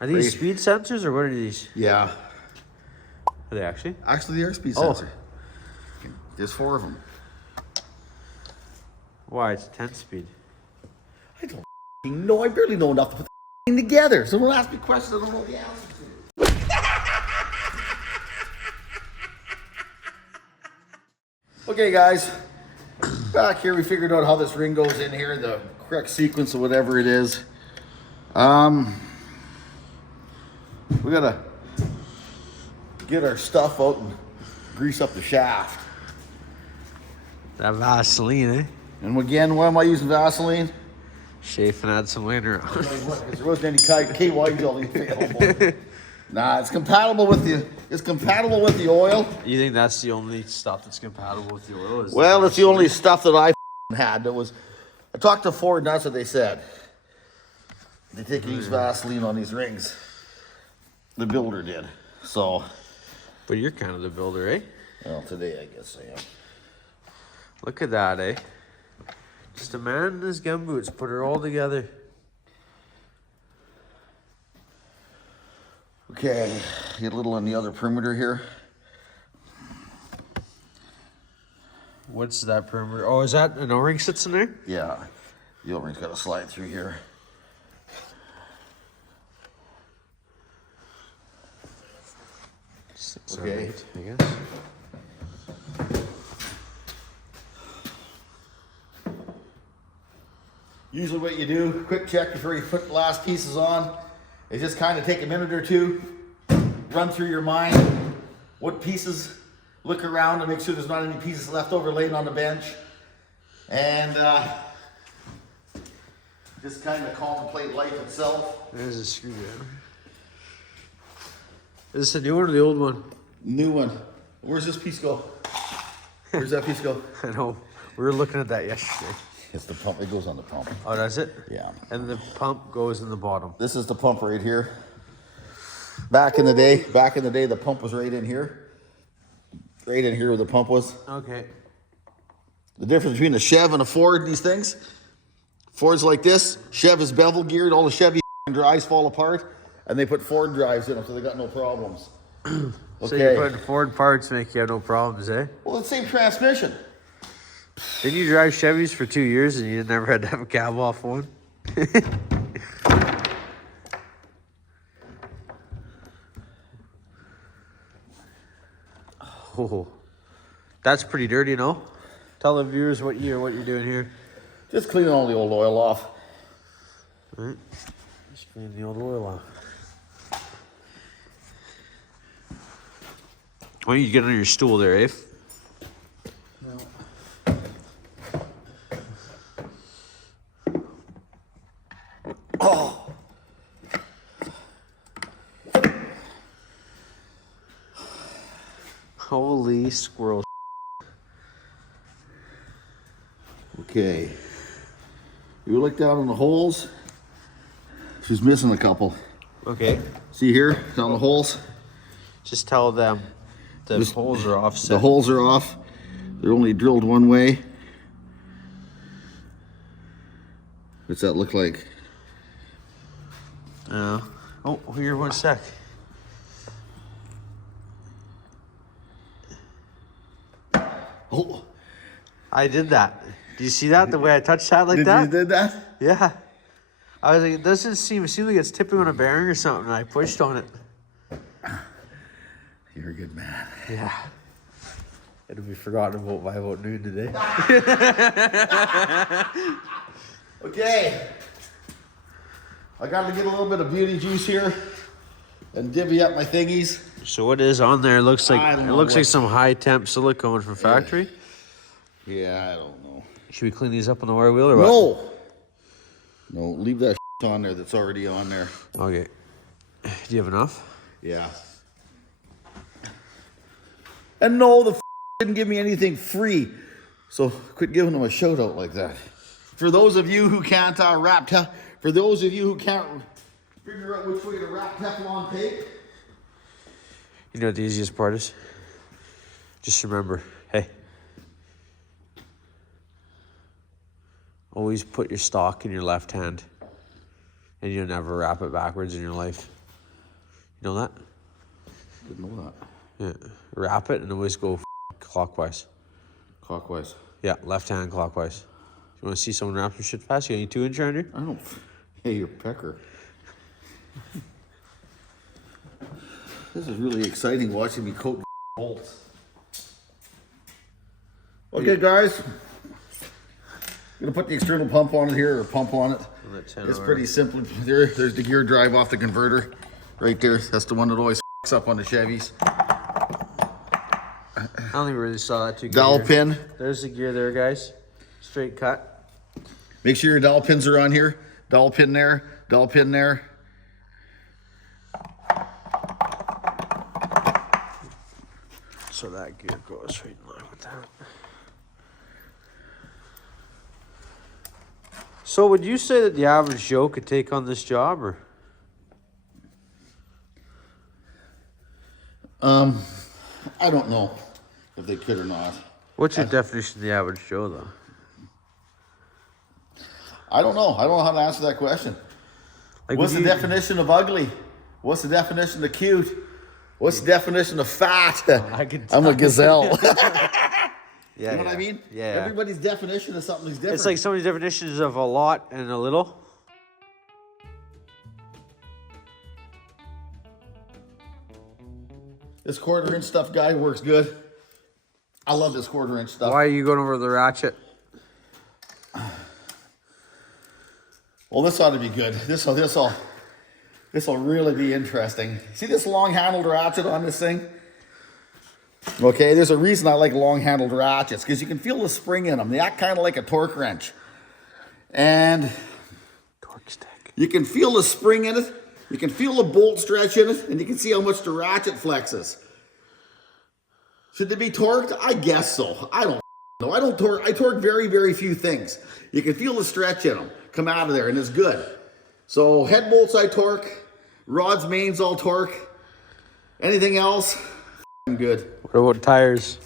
Are these speed sensors or what are these? Yeah. Are they actually? Actually, they are speed sensor. There's 4 of them. Why? It's 10 speed. I don't know. I barely know enough to put the together. So don't ask me questions I don't know the answer to. Okay, guys. Back here, we figured out how this ring goes in here, the correct sequence or whatever it is. We gotta get our stuff out and grease up the shaft. That Vaseline, eh? And again, why am I using Vaseline? Shafin had some later on. Because there wasn't any KY jelly available. Nah, it's compatible with the oil. You think that's the only stuff that's compatible with the oil? Well, it's the only stuff that I had that was. I talked to Ford, and that's what they said. They take use Vaseline on these rings. The builder did. So. But you're kind of the builder, eh? Well, today I guess I am. Look at that, eh? Just a man in his gumboots put her all together. Okay, get a little on the other perimeter here. What's that perimeter? Oh, is that an O-ring sits in there? Yeah, the O-ring's got to slide through here. Six okay. or eight, I guess. Usually what you do, quick check before you put the last pieces on, is just kind of take a minute or two, run through your mind what pieces, look around to make sure there's not any pieces left over laying on the bench, and just kind of contemplate life itself. There's a screwdriver. Is this a new one or the old one? New one. Where's this piece go? Where's that piece go? I know. We were looking at that yesterday. It's the pump. It goes on the pump. Oh, does it? Yeah. And the pump goes in the bottom. This is the pump right here. Back in the day, the pump was right in here. Right in here where the pump was. Okay. The difference between a Chev and a Ford, these things. Ford's like this. Chev is bevel geared. All the Chevy drives fall apart. And they put Ford drives in them, so they got no problems. Okay. So you put Ford parts make you have no problems, eh? Well, it's the same transmission. Didn't you drive Chevys for 2 years and you never had to have a cab off one? Oh, that's pretty dirty, no? Tell the viewers what you're doing here. Just cleaning all the old oil off. All right. Just clean the old oil off. Why don't you get on your stool there, Ave? Oh. Holy squirrel. Okay. You look down on the holes. She's missing a couple. Okay. See here, down the holes? Just tell them the holes are offset. The holes are off. They're only drilled one way. What's that look like? Oh, here, 1 sec. Oh. I did that. Do you see that? The way I touched that like that? You did that? Yeah. I was like, it doesn't seem like it's tipping on a bearing or something. And I pushed on it. You're a good man. Yeah. It'll be forgotten about by about noon today. Okay. I got to get a little bit of beauty juice here and divvy up my thingies. So what is on there? It looks like some high temp silicone from factory. Yeah, I don't know. Should we clean these up on the wire wheel or what? No, leave that on there that's already on there. Okay. Do you have enough? Yeah. And no, the didn't give me anything free. So quit giving them a shout out like that. For those of you who can't for those of you who can't figure out which way to wrap Teflon tape. You know what the easiest part is? Just remember, hey, always put your stock in your left hand and you'll never wrap it backwards in your life. You know that? Didn't know that. Yeah. Wrap it and always go clockwise. Clockwise. Yeah, left hand clockwise. If you want to see someone wrap some shit fast, you got any 2-inch around here? I don't. Hey, you're pecker. This is really exciting watching me coat bolts. Okay, guys. Gonna put the external pump on it here, or pump on it. It's pretty simple. There's the gear drive off the converter. Right there. That's the one that always f***s up on the Chevys. I don't think we really saw that too good. Dowel here. pin. There's the gear there, guys. Straight cut. Make sure your dowel pins are on here. Dowel pin there. Dowel pin there. So that gear goes right in line with that. So would you say that the average Joe could take on this job, or? I don't know if they could or not. What's your definition of the average Joe, though? I don't know. I don't know how to answer that question. Like, What's the definition of ugly? What's the definition of cute? What's the definition of fat? I'm a gazelle. Yeah, You know what I mean? Yeah. Everybody's definition of something is different. It's like somebody's definitions of a lot and a little. This 1/4-inch stuff guy works good. I love this 1/4-inch stuff. Why are you going over the ratchet? Well, this ought to be good. This'll really be interesting. See this long-handled ratchet on this thing? Okay, there's a reason I like long-handled ratchets, because you can feel the spring in them. They act kind of like a torque wrench. And Torque stick. you can feel the spring in it, you can feel the bolt stretch in it, and you can see how much the ratchet flexes. Should they be torqued? I guess so. I don't know. I torque very, very few things. You can feel the stretch in them come out of there, and it's good. So head bolts I torque, rods, mains I'll torque. Anything else, I'm good. What about tires?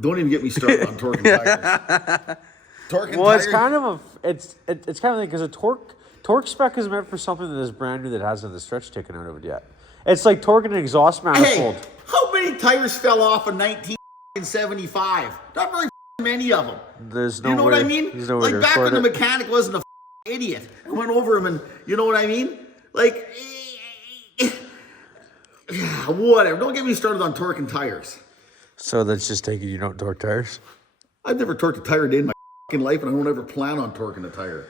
Don't even get me started on torquing tires. Torquing Well, it's tires. kind of it's kind of like, because a torque spec is meant for something that is brand new that hasn't the stretch taken out of it yet. It's like torquing an exhaust manifold. Hey, how many tires fell off in 1975? Not very many of them. There's no You know way, what I mean? There's no way Like to back record when the it. mechanic wasn't a idiot and went over him, and you know what I mean? Like, whatever. Don't get me started on torquing tires. So that's just taking you don't torque tires. I've never torqued a tire a day in my life, and I won't ever plan on torquing a tire.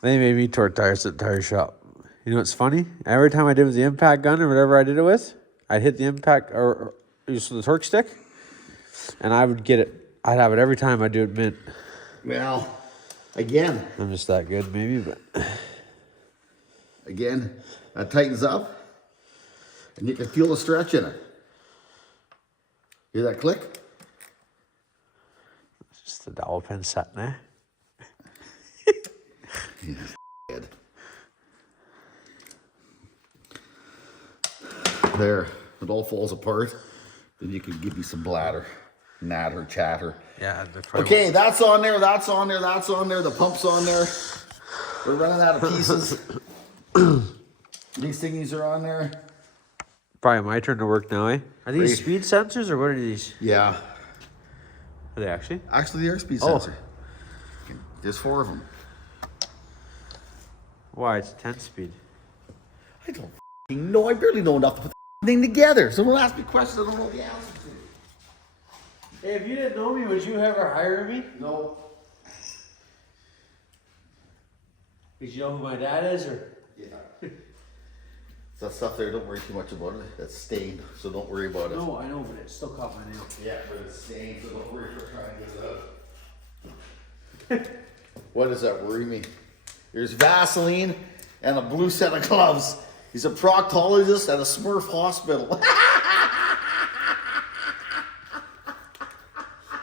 They made me torque tires at the tire shop. You know what's funny? Every time I did with the impact gun or whatever I did it with, I'd hit the impact or use the torque stick, and I would get it. I'd have it every time I do it mint. Well, again, I'm just that good, maybe, but that tightens up, and you can feel the stretch in it. Hear that click? it's just the dowel pin sitting there. There, it all falls apart. Then you can give me some bladder, natter, chatter. Yeah. Okay, that's on there, that's on there, that's on there. The pump's on there. We're running out of pieces. These thingies are on there. Probably my turn to work now, eh? Are these Great. speed sensors or what are these? Yeah. Are they actually? Actually, the airspeed Oh. sensor. There's 4 of them. Why? It's 10 speed. I don't f***ing know. I barely know enough to put the thing together. So don't ask me questions I don't know the answer to. Hey, if you didn't know me, would you ever hire me? No. Did you know who my dad is, or? Yeah. That stuff there, don't worry too much about it. That's stained, so don't worry about it. No, I know, but it still caught my nail. Yeah, but it's stained, so don't worry for trying to get it out. What does that worry me? There's Vaseline and a blue set of gloves. He's a proctologist at a Smurf hospital.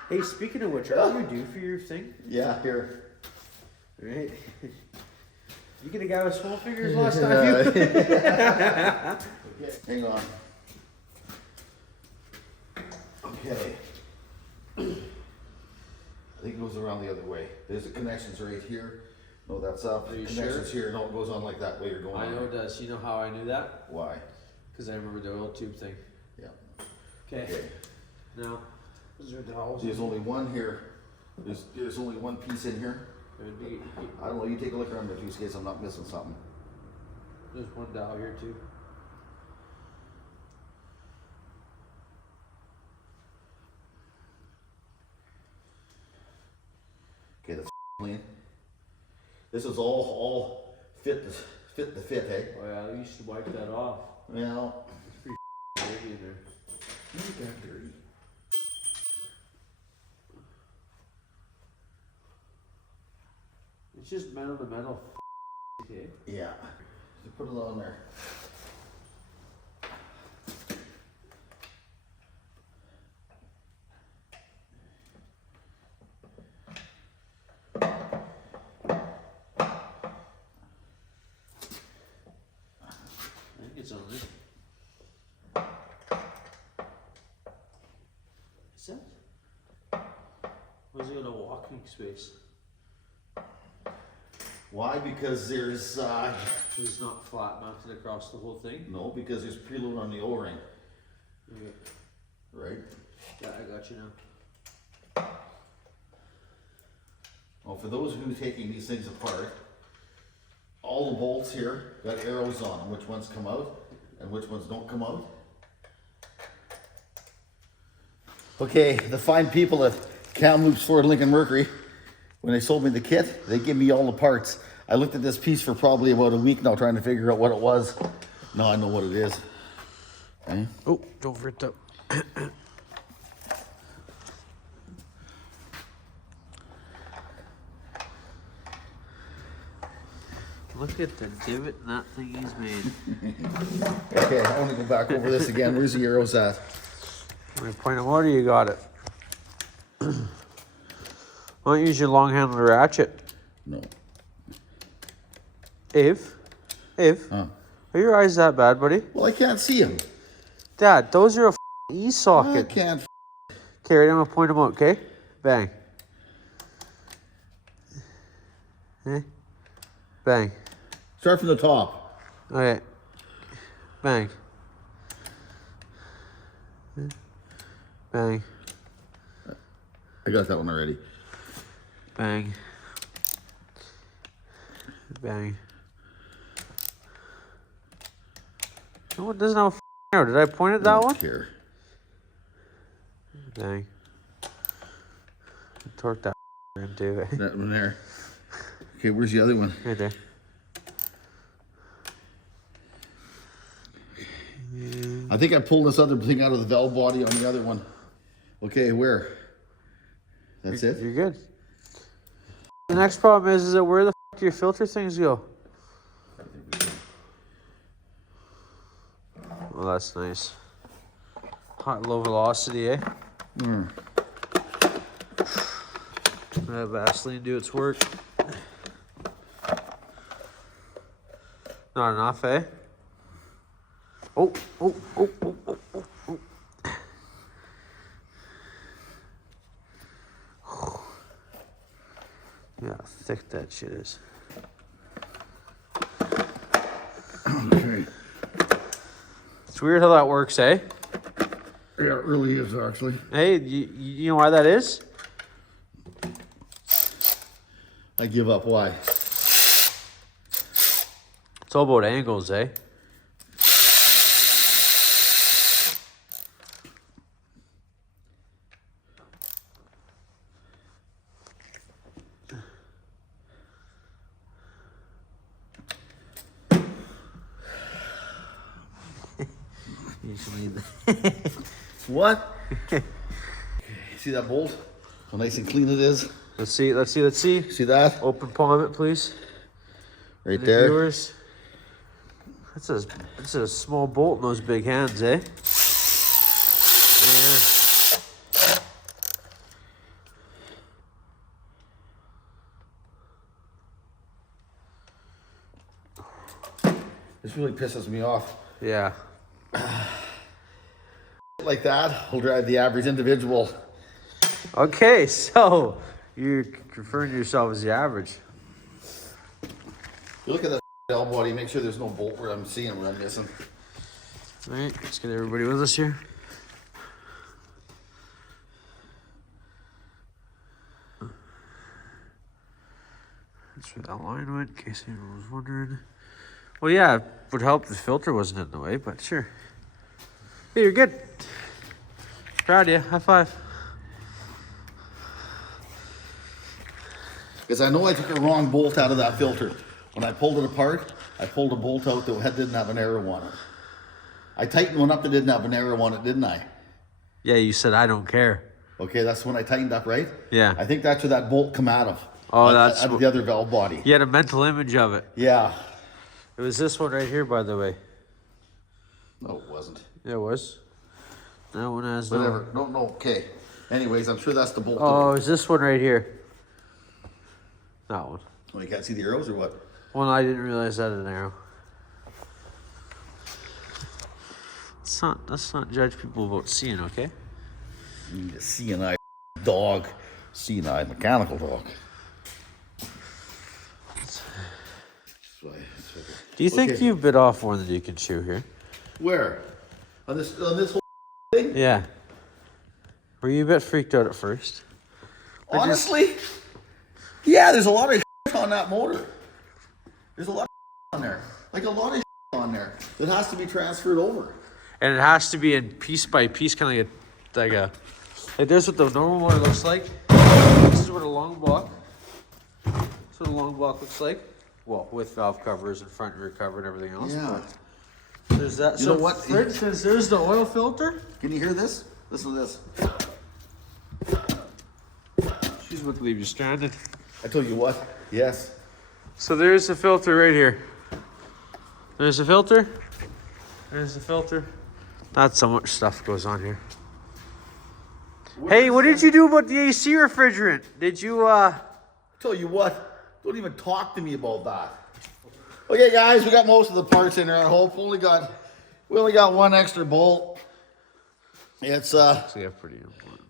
Hey, speaking of which, are you due for your thing? Yeah, here. Right. You get a guy with small fingers last time? Okay, hang on. Okay. I think it goes around the other way. There's the connections right here. No, that's up. Are you Connections sure? here. No, it goes on like that way you're going. I know it does. You know how I knew that? Why? Because I remember the oil tube thing. Yeah. Okay. Now, is there dowels? There's only one here. There's only one piece in here. I don't know. You take a look around there, just in case I'm not missing something. There's one dowel here too. Okay, that's clean. This is all fit the fit, hey? Oh yeah, you should wipe that off. Well, It's pretty dirty in there. not that dirty. It's just metal to metal. Okay. Yeah. So put it on there. I think it's on there. Is that? Was it in a walking space? Why? Because there's It's not flat mounted across the whole thing. no, because there's preload on the O-ring, Okay. right? Yeah, I got you now. Well, for those who are taking these things apart, all the bolts here got arrows on them, which ones come out and which ones don't come out. Okay, the fine people at Kamloops Ford Lincoln Mercury, when they sold me the kit, they give me all the parts. I looked at this piece for probably about a week now trying to figure out what it was. Now I know what it is. Okay. Oh, don't forget to. Look at the divot in that thing he's made. Okay, I want to go back over this again. Where's the arrows at? Let me point them out, or you got it. Why don't you use your long handled ratchet? No. Ave? Huh? Are your eyes that bad, buddy? Well, I can't see him. Dad, those are a I E-socket. can't. Okay, ready? I'm gonna point them out, okay? Bang. Okay. Bang. Start from the top. Okay. Bang. Bang. I got that one already. Bang. Bang. No, it doesn't have a arrow. Did I point at that one? Here. Bang. Torque that into it. That one there. Okay, where's the other one? Right there. I think I pulled this other thing out of the valve body on the other one. Okay, where? That's it? You're good. The next problem is that where the f do your filter things go? Well, that's nice. Hot, low velocity, eh? Let Vaseline do its work. Not enough, eh? Oh. Yeah, how thick that shit is. Okay. It's weird how that works, eh? Yeah, it really is actually. Hey, you know why that is? I give up. Why? It's all about angles, eh? Usually. What? See that bolt? How nice and clean it is. Let's see. See that? Open palm it, please. Right The there. viewers. That's a small bolt in those big hands, eh? This really pisses me off. Yeah. Like that will drive the average individual. Okay, so you're referring to yourself as the average. You look at that valve body, make sure there's no bolt where I'm seeing where I'm missing. All right, let's get everybody with us here. That's where that line went, in case anyone was wondering. Well, yeah, it would help if the filter wasn't in the way, but sure. Hey, you're good. Proud of you. High five. Because I know I took a wrong bolt out of that filter. When I pulled it apart, I pulled a bolt out that didn't have an arrow on it. I tightened one up that didn't have an arrow on it, didn't I? Yeah, you said I don't care. Okay, that's when I tightened up, right? Yeah. I think that's where that bolt come out of. Oh, that's out of the other valve body. You had a mental image of it. Yeah. It was this one right here, by the way. No, it wasn't. Yeah, it was. That one has Whatever. No, okay. Anyways, I'm sure that's the bolt. Oh, it's this one right here. That one. Oh, you can't see the arrows or what? Well, I didn't realize that an arrow. Let's not judge people about seeing, okay? You need a CNI dog. CNI mechanical dog. Do you think you bit off more than you can chew here? Where? On this whole thing? Yeah. Were you a bit freaked out at first? Honestly? Yeah, there's a lot of on that motor. There's a lot of on there. Like a lot of on there that has to be transferred over. And it has to be in piece by piece, kind of like this is what the normal motor looks like. This is what a long block. This is what a long block looks like. Well, with valve covers and front rear cover and everything else. Yeah. But there's that. You know what? For instance, there's the oil filter. Can you hear this? Listen to this. She's about to leave you stranded. I tell you what. Yes. So there's the filter right here. There's the filter. There's the filter. That's so much stuff goes on here. Hey, what did you do about the AC refrigerant? Did you, Tell you what. Don't even talk to me about that. Okay, guys, we got most of the parts in there. I hope we only got one extra bolt. It's yeah, pretty important.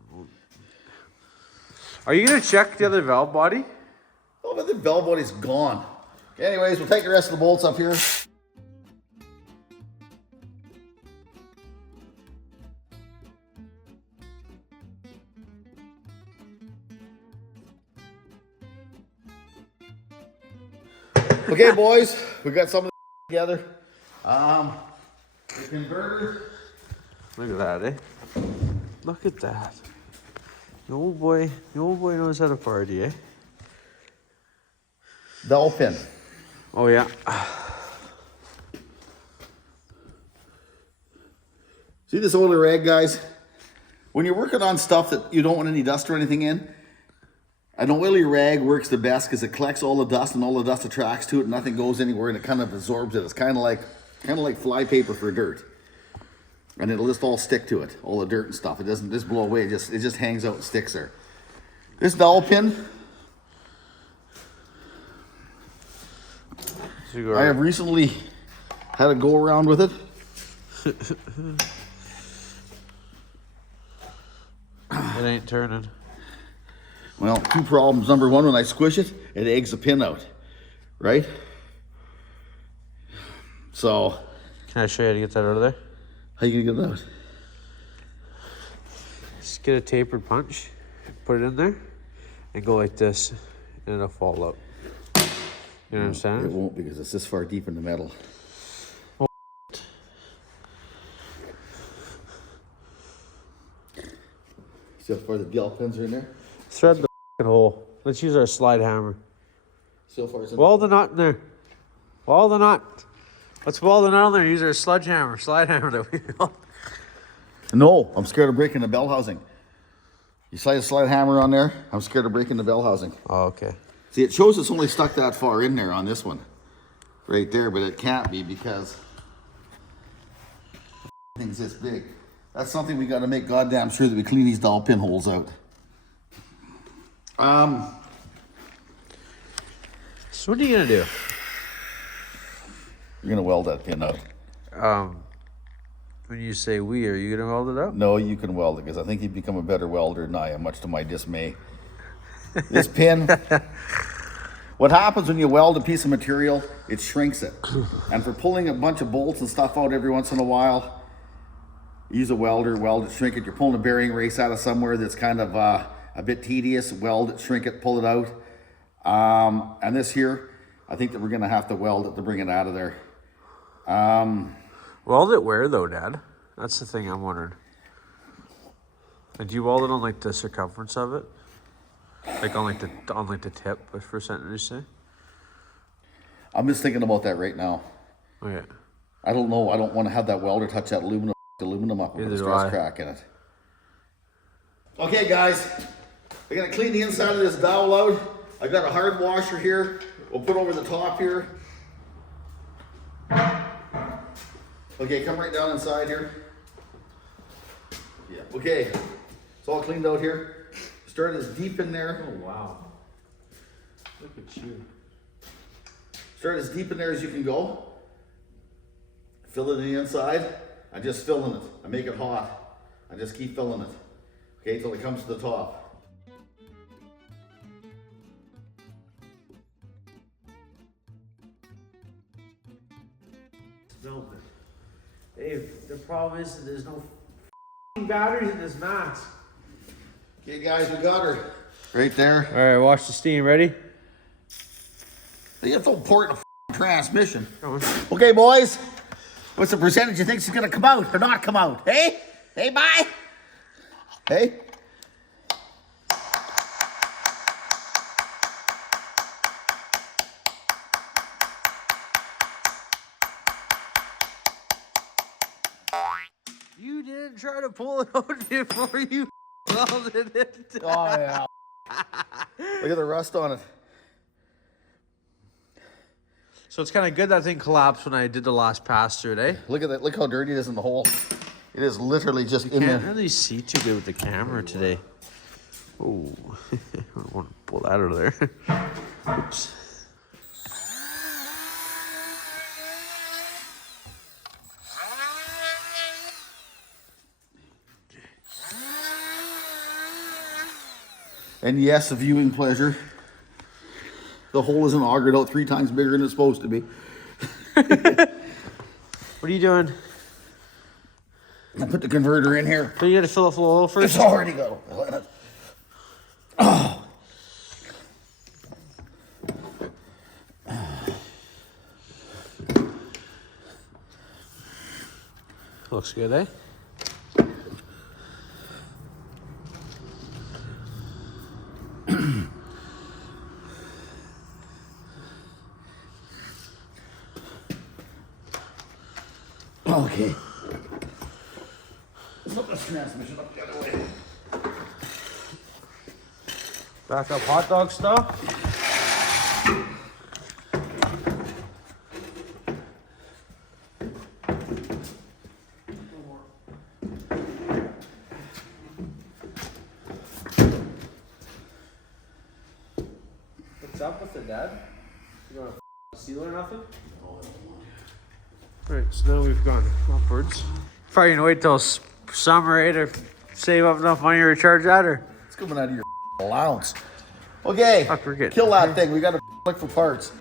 Are you gonna check the other valve body? Oh, but the valve body's gone. Anyways, we'll take the rest of the bolts up here. Okay, boys, we got some of the together. The converter. Look at that, eh? Look at that. The old boy knows how to party, eh? Dowel pin. Oh yeah. See this oily rag, guys? When you're working on stuff that you don't want any dust or anything in, an oily rag works the best because it collects all the dust and all the dust attracts to it and nothing goes anywhere and it kind of absorbs it. It's kind of like fly paper for dirt. And it'll just all stick to it, all the dirt and stuff. It doesn't just blow away, it just hangs out and sticks there. This dowel pin, I have recently had a go around with it. It ain't turning. Well, two problems. Number one, when I squish it, it eggs the pin out, right? So. Can I show you how to get that out of there? How you gonna get it out? Just get a tapered punch, put it in there, and go like this, and it'll fall out. You know what I'm saying? It won't because it's this far deep in the metal. Oh. See how far the dowel pins are in there? Thread the hole. Let's use our slide hammer. See how far it's in Weld the knot in there. Weld the knot. Let's weld the knot in there. Use our slide hammer that we built. No, I'm scared of breaking the bell housing. You slide a slide hammer on there, I'm scared of breaking the bell housing. Oh, okay. See, it shows it's only stuck that far in there on this one. Right there, but it can't be because the thing's this big. That's something we gotta make goddamn sure that we clean these dowel pin holes out. So what are you gonna do? You're gonna weld that pin out. When you say we, are you gonna weld it up? No, you can weld it because I think you've become a better welder than I am, much to my dismay. This pin, What happens when you weld a piece of material, it shrinks it. And for pulling a bunch of bolts and stuff out every once in a while, use a welder, weld it, shrink it. You're pulling a bearing race out of somewhere that's kind of a bit tedious, weld it, shrink it, pull it out. And this here, I think that we're gonna have to weld it to bring it out of there. Weld it where though, Dad? That's the thing I'm wondering. And do you weld it on like the circumference of it? Like on the tip, what percent did you say? I'm just thinking about that right now. Okay. I don't know. I don't want to have that welder touch that aluminum up with a stress crack in it. Okay, guys, we're gonna clean the inside of this dowel out. I got a hard washer here. We'll put over the top here. Okay, come right down inside here. Yeah. Okay, it's all cleaned out here. Start as deep in there. Oh wow! Look at you. Start as deep in there as you can go. Fill it in the inside. I'm just filling it. I make it hot. I just keep filling it. Okay, till it comes to the top. No, Dave, the problem is that there's no batteries in this mask. Okay, guys, we got her. Right there. All right, watch the steam. Ready? You have to port in a transmission. Okay, boys. What's the percentage you think is gonna come out or not come out? Hey? Hey, bye? Hey? You didn't try to pull it out before you welded it. Oh, yeah. Look at the rust on it. So it's kind of good that thing collapsed when I did the last pass through it, eh? Look at that. Look how dirty it is in the hole. It is literally just in Can't there. really see too good with the camera today. Oh, I don't want to pull that out of there. Oops. And yes, a viewing pleasure. The hole isn't augured out 3 times bigger than it's supposed to be. What are you doing? I put the converter in here. So you got to fill it full of oil first? It's already got oil in it. Oh. Looks good, eh? Okay. Flip this transmission up the other way. Back up hot dog stuff. What's up with it, Dad? You want a seal or nothing? Alright, so now we've gone upwards. Probably gonna wait till summer, eh, to save up enough money to recharge that, or? It's coming out of your allowance. Okay, Fuck, we're getting kill that thing. We gotta look for parts.